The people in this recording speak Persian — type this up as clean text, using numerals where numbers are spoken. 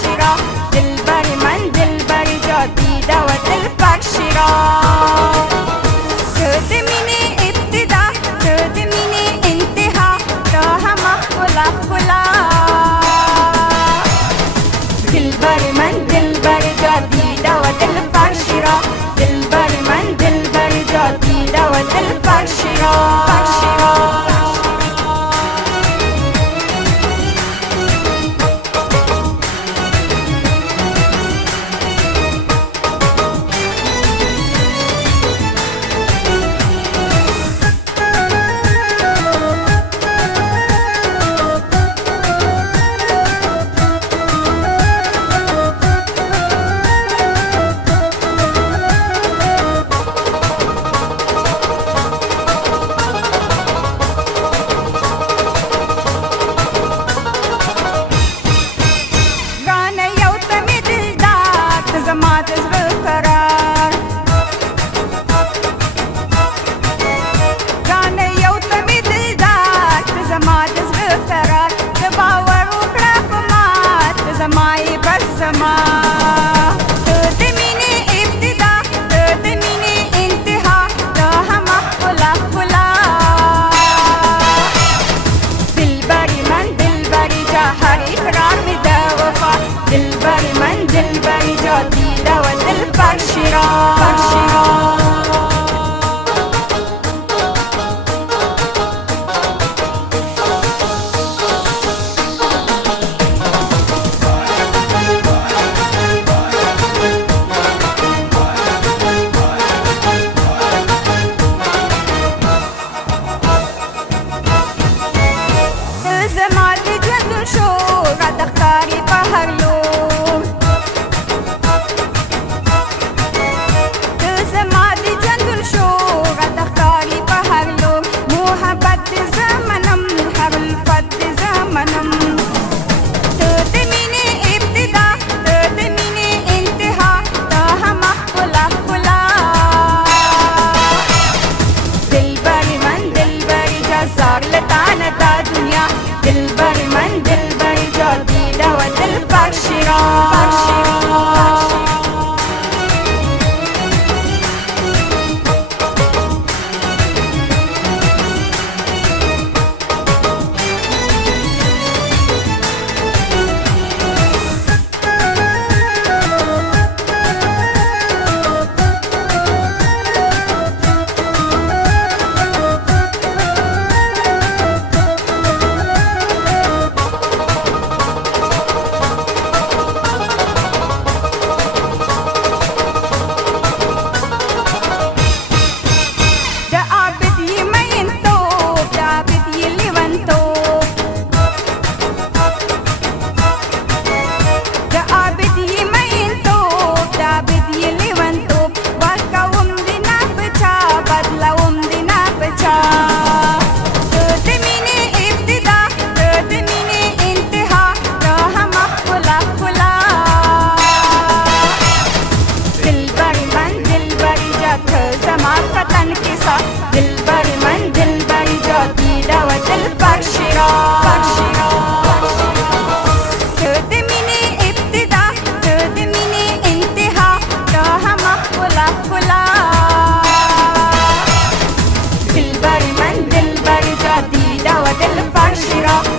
شیرا، دلبری من دلبری جدیده و دل پر شیرا. تو دمینه ابتدا، تو دمینه انتها، تو همه خلا خلا. دلبری من دلبری جدیده و دل پر شیرا، دلبری من دلبری جدیده و دل پر شیرا. دلبری من دلبری جدیده و دل پر شیرا. دلبری من دلبری جدیده و دل پر شیرا. دلبری من دلبری جدیده و دل پر شیرا. تو دمینه ابتدا، تو دمینه انتها، تو همه خلا خلا. دلبری من دلبری جدیده و دل پر شیرا.